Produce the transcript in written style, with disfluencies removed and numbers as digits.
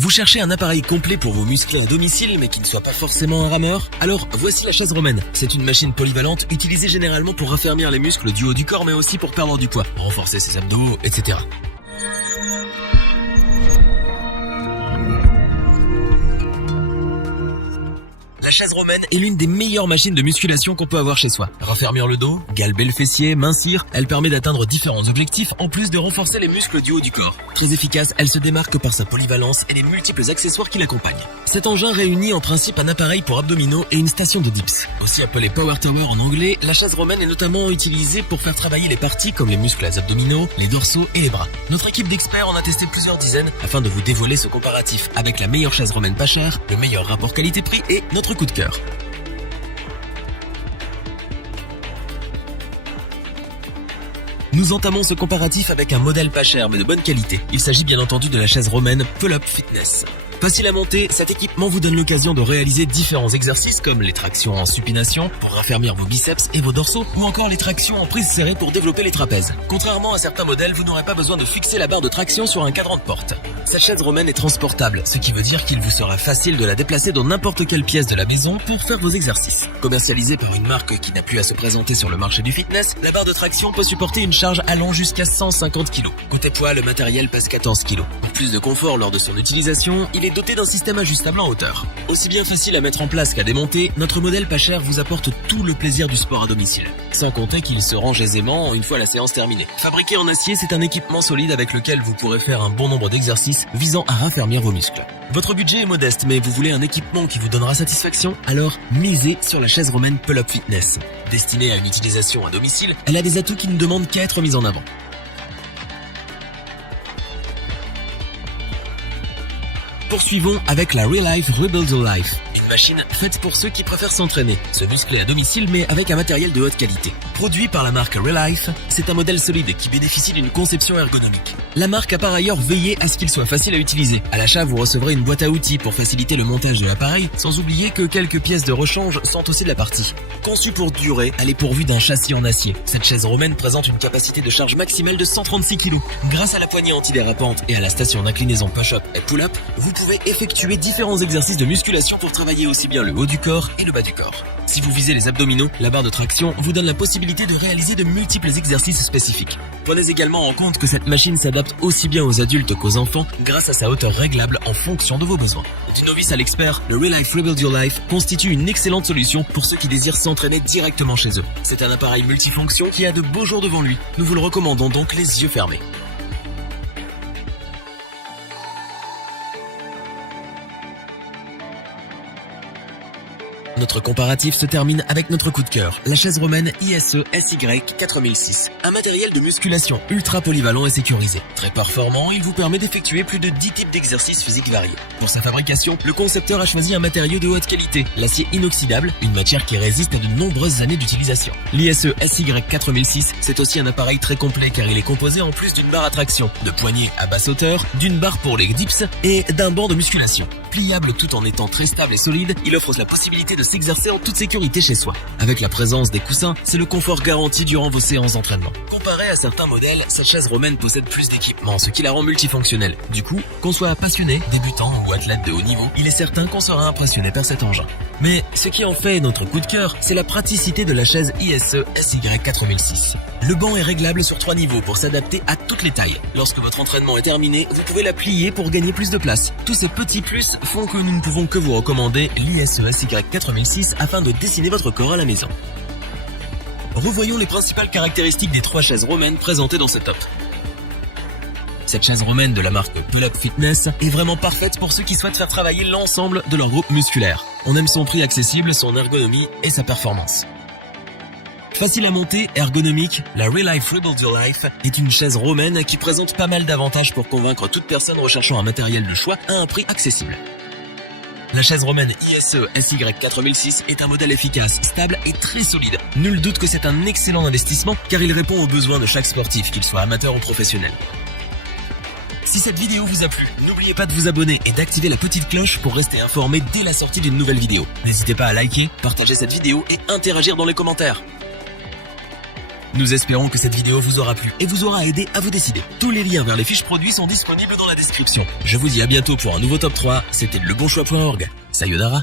Vous cherchez un appareil complet pour vous muscler à domicile mais qui ne soit pas forcément un rameur? Alors voici la chaise romaine. C'est une machine polyvalente utilisée généralement pour raffermir les muscles du haut du corps mais aussi pour perdre du poids, renforcer ses abdos, etc. La chaise romaine est l'une des meilleures machines de musculation qu'on peut avoir chez soi. Raffermir le dos, galber le fessier, mincir, elle permet d'atteindre différents objectifs en plus de renforcer les muscles du haut du corps. Très efficace, elle se démarque par sa polyvalence et les multiples accessoires qui l'accompagnent. Cet engin réunit en principe un appareil pour abdominaux et une station de dips. Aussi appelée Power Tower en anglais, la chaise romaine est notamment utilisée pour faire travailler les parties comme les muscles abdominaux, les dorsaux et les bras. Notre équipe d'experts en a testé plusieurs dizaines afin de vous dévoiler ce comparatif avec la meilleure chaise romaine pas chère, le meilleur rapport qualité-prix et notre coup de cœur. Nous entamons ce comparatif avec un modèle pas cher mais de bonne qualité. Il s'agit bien entendu de la chaise romaine Pull-Up Fitness. Facile à monter, cet équipement vous donne l'occasion de réaliser différents exercices comme les tractions en supination pour raffermir vos biceps et vos dorsaux ou encore les tractions en prise serrée pour développer les trapèzes. Contrairement à certains modèles, vous n'aurez pas besoin de fixer la barre de traction sur un cadran de porte. Cette chaise romaine est transportable, ce qui veut dire qu'il vous sera facile de la déplacer dans n'importe quelle pièce de la maison pour faire vos exercices. Commercialisée par une marque qui n'a plus à se présenter sur le marché du fitness, la barre de traction peut supporter une charge allant jusqu'à 150 kg. Côté poids, le matériel pèse 14 kg. Pour plus de confort lors de son utilisation, il est doté d'un système ajustable en hauteur. Aussi bien facile à mettre en place qu'à démonter, notre modèle pas cher vous apporte tout le plaisir du sport à domicile. Sans compter qu'il se range aisément une fois la séance terminée. Fabriqué en acier, c'est un équipement solide avec lequel vous pourrez faire un bon nombre d'exercices visant à raffermir vos muscles. Votre budget est modeste, mais vous voulez un équipement qui vous donnera satisfaction? Alors, misez sur la chaise romaine Pull-Up Fitness. Destinée à une utilisation à domicile, elle a des atouts qui ne demandent qu'à être mis en avant. Poursuivons avec la Real Life Rebuild Your Life, une machine faite pour ceux qui préfèrent s'entraîner, se muscler à domicile mais avec un matériel de haute qualité. Produit par la marque Real Life, c'est un modèle solide qui bénéficie d'une conception ergonomique. La marque a par ailleurs veillé à ce qu'il soit facile à utiliser. À l'achat, vous recevrez une boîte à outils pour faciliter le montage de l'appareil, sans oublier que quelques pièces de rechange sont aussi de la partie. Conçue pour durer, elle est pourvue d'un châssis en acier. Cette chaise romaine présente une capacité de charge maximale de 136 kg. Grâce à la poignée antidérapante et à la station d'inclinaison push-up et pull-up, vous pouvez effectuer différents exercices de musculation pour travailler aussi bien le haut du corps et le bas du corps. Si vous visez les abdominaux, la barre de traction vous donne la possibilité de réaliser de multiples exercices spécifiques. Prenez également en compte que cette machine s'adapte aussi bien aux adultes qu'aux enfants grâce à sa hauteur réglable en fonction de vos besoins. Du novice à l'expert, le Real Life Rebuild Your Life constitue une excellente solution pour ceux qui désirent s'entraîner directement chez eux. C'est un appareil multifonction qui a de beaux jours devant lui. Nous vous le recommandons donc les yeux fermés. Notre comparatif se termine avec notre coup de cœur, la chaise romaine ISE SY 4006. Un matériel de musculation ultra polyvalent et sécurisé. Très performant, il vous permet d'effectuer plus de 10 types d'exercices physiques variés. Pour sa fabrication, le concepteur a choisi un matériau de haute qualité, l'acier inoxydable, une matière qui résiste à de nombreuses années d'utilisation. L'ISE SY 4006, c'est aussi un appareil très complet car il est composé en plus d'une barre à traction, de poignées à basse hauteur, d'une barre pour les dips et d'un banc de musculation. Pliable tout en étant très stable et solide, il offre la possibilité de s'exercer en toute sécurité chez soi. Avec la présence des coussins, c'est le confort garanti durant vos séances d'entraînement. Comparé à certains modèles, cette chaise romaine possède plus d'équipements, ce qui la rend multifonctionnelle. Du coup, qu'on soit passionné, débutant ou athlète de haut niveau, il est certain qu'on sera impressionné par cet engin. Mais ce qui en fait notre coup de cœur, c'est la praticité de la chaise ISE SY 4006. Le banc est réglable sur 3 niveaux pour s'adapter à toutes les tailles. Lorsque votre entraînement est terminé, vous pouvez la plier pour gagner plus de place. Tous ces petits plus font que nous ne pouvons que vous recommander l'ISE SY 4006 afin de dessiner votre corps à la maison. Revoyons les principales caractéristiques des 3 chaises romaines présentées dans ce top. Cette chaise romaine de la marque Pull-Up Fitness est vraiment parfaite pour ceux qui souhaitent faire travailler l'ensemble de leur groupe musculaire. On aime son prix accessible, son ergonomie et sa performance. Facile à monter, ergonomique, la Real Life Rebuild Your Life est une chaise romaine qui présente pas mal d'avantages pour convaincre toute personne recherchant un matériel de choix à un prix accessible. La chaise romaine ISE SY 4006 est un modèle efficace, stable et très solide. Nul doute que c'est un excellent investissement car il répond aux besoins de chaque sportif, qu'il soit amateur ou professionnel. Si cette vidéo vous a plu, n'oubliez pas de vous abonner et d'activer la petite cloche pour rester informé dès la sortie d'une nouvelle vidéo. N'hésitez pas à liker, partager cette vidéo et interagir dans les commentaires. Nous espérons que cette vidéo vous aura plu et vous aura aidé à vous décider. Tous les liens vers les fiches produits sont disponibles dans la description. Je vous dis à bientôt pour un nouveau top 3. C'était lebonchoix.org. Sayonara.